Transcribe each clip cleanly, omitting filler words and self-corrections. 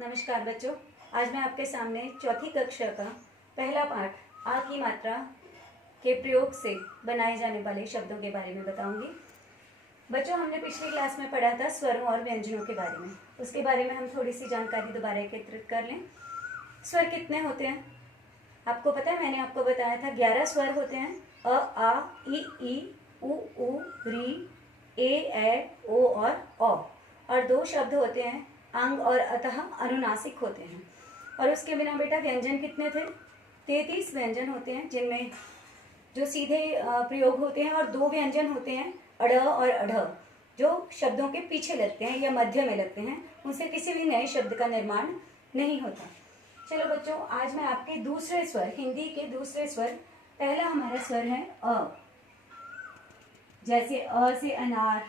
नमस्कार बच्चों। आज मैं आपके सामने चौथी कक्षा का पहला पाठ आ की मात्रा के प्रयोग से बनाए जाने वाले शब्दों के बारे में बताऊंगी। बच्चों, हमने पिछली क्लास में पढ़ा था स्वरों और व्यंजनों के बारे में। उसके बारे में हम थोड़ी सी जानकारी दोबारा एकत्रित कर लें। स्वर कितने होते हैं आपको पता है? मैंने आपको बताया था 11 स्वर होते हैं। अ, आ, ई, उ, री, ए, ओ और औ। और 2 शब्द होते हैं अंग और अतः अनुनासिक होते हैं। और उसके बिना बेटा व्यंजन कितने थे? 33 व्यंजन होते हैं, जिनमें जो सीधे प्रयोग होते हैं और 2 व्यंजन होते हैं अड़ और अढ़, जो शब्दों के पीछे लगते हैं या मध्य में लगते हैं। उनसे किसी भी नए शब्द का निर्माण नहीं होता। चलो बच्चों, आज मैं आपके दूसरे स्वर, हिंदी के दूसरे स्वर, पहला हमारा स्वर है अ, जैसे अ से अनार।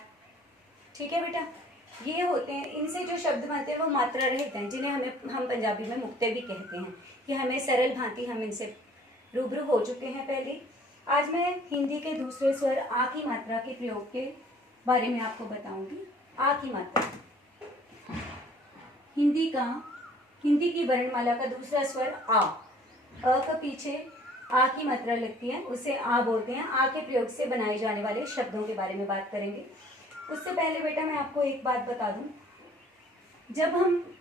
ठीक है बेटा, ये होते हैं, इनसे जो शब्द बनते हैं वो मात्रा रहित हैं, जिन्हें हम पंजाबी में मुक्ते भी कहते हैं। कि हमें सरल भांति हम इनसे रूबरू हो चुके हैं पहले। आज मैं हिंदी के दूसरे स्वर आ की मात्रा के प्रयोग के बारे में आपको बताऊंगी। आ की मात्रा हिंदी की वर्णमाला का दूसरा स्वर आ। अ का पीछे आ की मात्रा लगती है, उसे आ बोलते हैं। आ के प्रयोग से बनाए जाने वाले शब्दों के बारे में बात करेंगे। उससे पहले बेटा मैं आपको एक बात बता दूं, जब हम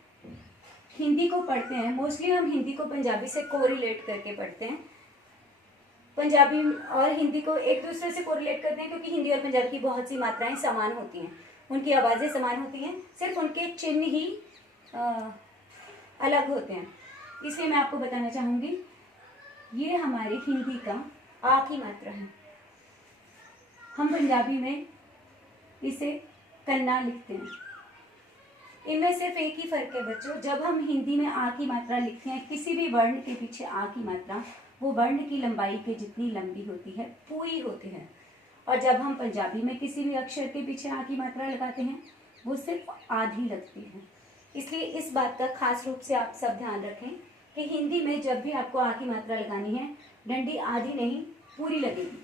हिंदी को पढ़ते हैं, मोस्टली हम हिंदी को पंजाबी से कोरिलेट करके पढ़ते हैं। पंजाबी और हिंदी को एक दूसरे से कोरिलेट करते हैं, क्योंकि हिंदी और पंजाबी की बहुत सी मात्राएं समान होती हैं, उनकी आवाज़ें समान होती हैं, सिर्फ उनके चिन्ह ही अलग होते हैं। इसलिए मैं आपको बताना चाहूँगी, ये हमारी हिंदी का आ की मात्रा है। हम पंजाबी में इसे कन्ना लिखते हैं। इनमें सिर्फ एक ही फर्क है बच्चों, जब हम हिंदी में आ की मात्रा लिखते हैं, किसी भी वर्ण के पीछे आ की मात्रा वो वर्ण की लंबाई के जितनी लंबी होती है, पूरी होती है। और जब हम पंजाबी में किसी भी अक्षर के पीछे आ की मात्रा लगाते हैं, वो सिर्फ आधी लगती है। इसलिए इस बात का खास रूप से आप सब ध्यान रखें कि हिंदी में जब भी आपको आ की मात्रा लगानी है, डंडी आधी नहीं पूरी लगेगी।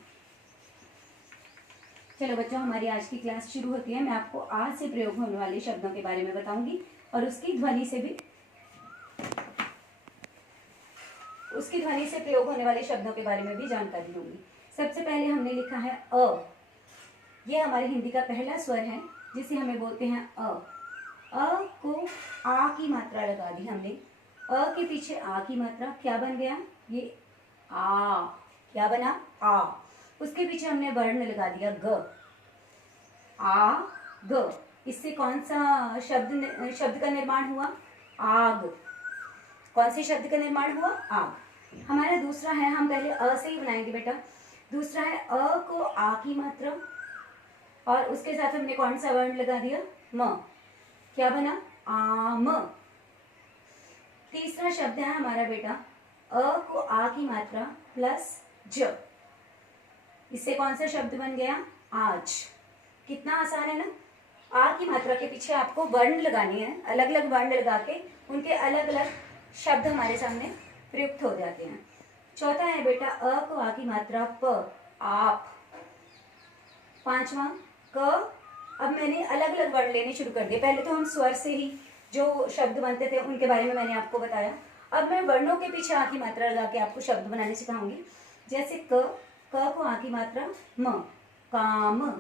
चलो बच्चों, हमारी आज की क्लास शुरू होती है। मैं आपको आ से प्रयोग होने वाले शब्दों के बारे में बताऊंगी और उसकी ध्वनि से प्रयोग होने वाले शब्दों के बारे में भी जानकारी दूंगी। सबसे पहले हमने लिखा है अ। ये हमारे हिंदी का पहला स्वर है, जिसे हमें बोलते हैं अ। अ को आ की मात्रा लगा दी हमने। अ के पीछे आ की मात्रा क्या बन गया? ये आ। क्या बना? आ। उसके पीछे हमने वर्ण लगा दिया ग। आ ग। इससे कौन सा शब्द का निर्माण हुआ? आग। कौन से शब्द का निर्माण हुआ? आग। हमारा दूसरा है, हम पहले अ से ही बनाएंगे बेटा। दूसरा है अ को आ की मात्रा और उसके साथ हमने कौन सा वर्ण लगा दिया? म। क्या बना? आम। तीसरा शब्द है हमारा बेटा अ को आ की मात्रा प्लस ज। इससे कौन सा शब्द बन गया? आज। कितना आसान है ना। आ की मात्रा के पीछे आपको वर्ण लगानी है, अलग अलग वर्ण लगा के उनके अलग अलग शब्द हमारे सामने प्रयुक्त हो जाते हैं। चौथा है बेटा अ को आ की मात्रा प, आप। पांचवा क। अब मैंने अलग अलग वर्ण लेने शुरू कर दिए। पहले तो हम स्वर से ही जो शब्द बनते थे उनके बारे में मैंने आपको बताया। अब मैं वर्णों के पीछे आ की मात्रा लगा के आपको शब्द बनाने सिखाऊंगी। जैसे क को आ की मात्रा म, काम।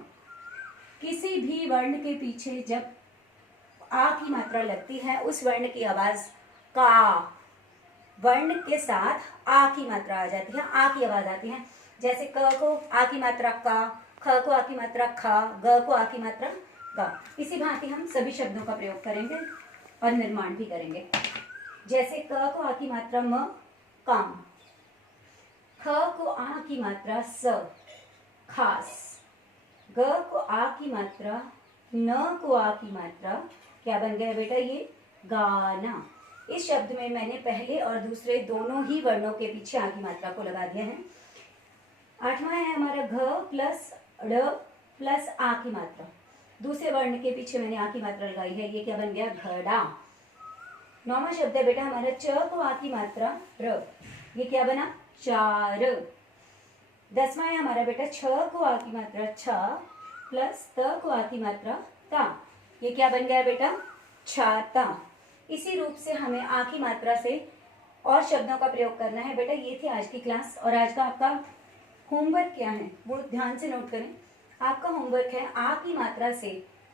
किसी भी वर्ण के पीछे जब आ की मात्रा लगती है, उस वर्ण की आवाज का वर्ण के साथ आ की मात्रा आ जाती है, आ की आवाज आती है। जैसे क को आ की मात्रा का, ख को आ की मात्रा खा, ग को आ की मात्रा गा। इसी भांति हम सभी शब्दों का प्रयोग करेंगे और निर्माण भी करेंगे। जैसे क को आ की मात्रा म, काम। ख को आ की मात्रा स, खास। ग को आ की मात्रा, न को आ की मात्रा क्या बन गया बेटा? ये गाना। इस शब्द में मैंने पहले और दूसरे दोनों ही वर्णों के पीछे आ की मात्रा को लगा दिया है। आठवां है हमारा घ प्लस ड़ प्लस आ की मात्रा। दूसरे वर्ण के पीछे मैंने आ की मात्रा लगाई है, ये क्या बन गया? घड़ा। नौवां शब्द है बेटा हमारा च को आ की मात्रा र, ये क्या बना? चार। 10वां है हमारा बेटा छ को आ की मात्रा छ प्लस त को आ की मात्रा ता, ये क्या बन गया बेटा? छाता। इसी रूप से हमें आ की मात्रा से और शब्दों का प्रयोग करना है। बेटा ये थी आज की क्लास, और आज का आपका होमवर्क क्या है वो ध्यान से नोट करें। आपका होमवर्क है आ की मात्रा से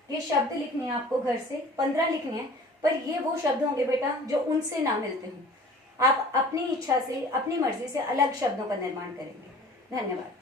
ये शब्द लिखने हैं आपको, घर से 15 लिखने हैं, पर ये वो शब्द होंगे बेटा जो उनसे ना मिलते हैं। आप अपनी इच्छा से, अपनी मर्जी से अलग शब्दों का निर्माण करेंगे। धन्यवाद।